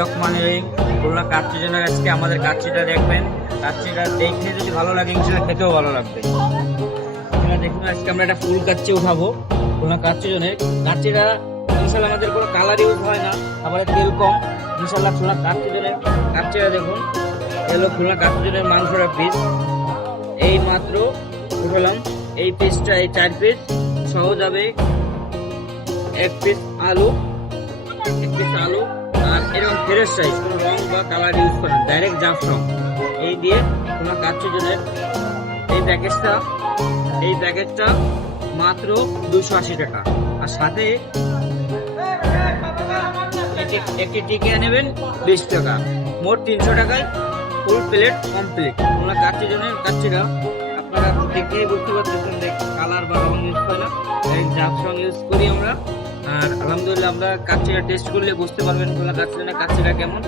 রহমানির রহিম। খুলনা কাচ্চি জন্য আজকে আমাদের কাচ্চিটা দেখবেন। কাচ্চিটা দেখে যদি ভালো লাগে ইনশাল্লাহ খেতেও ভালো লাগবে। দেখুন আজকে আমরা একটা ফুল কাচ্চি উঠাবো খুলনা কাচ্চি জন্য। কাচ্চিটা ইনশাল্লাহ আমাদের কোনো কালার ইউজ হয় না, আবার তেল কম। ইনশাল্লাহ খুলনা কাচ্চি জন্য কাচ্চিটা দেখুন, এলো খুলনা কাচ্চি জন্য মাংসটা পিস এই মাত্র উঠালাম। এই পিসটা এই 4 পিস সহ যাবে 1 পিস আলু আর এরকম ফ্রেশ সাইজ, কোনো রং বা কালার ইউজ করেন, ডাইরেক্ট জাফরান এই দিয়ে তোমার কাচ্চি জন্য এই প্যাকেজটা মাত্র 280 টাকা। আর সাথে একটি টিকিয়া নেবেন 20 টাকা, মোট 300 টাকায় ফুল প্লেট কমপ্লিট। তোমরা কাচ্চির জন্য কাচ্চিটা আপনারা দেখেই বুঝতে পারতেছেন, কালার বা রং ইউজ করে না, জাফরান ইউজ করি আমরা। আর আলহামদুলিল্লাহ আমরা কাচ্চিটা টেস্ট করলে বুঝতে পারবেন তোমরা কাচ্চির জন্য কাচ্চিটা কেমন।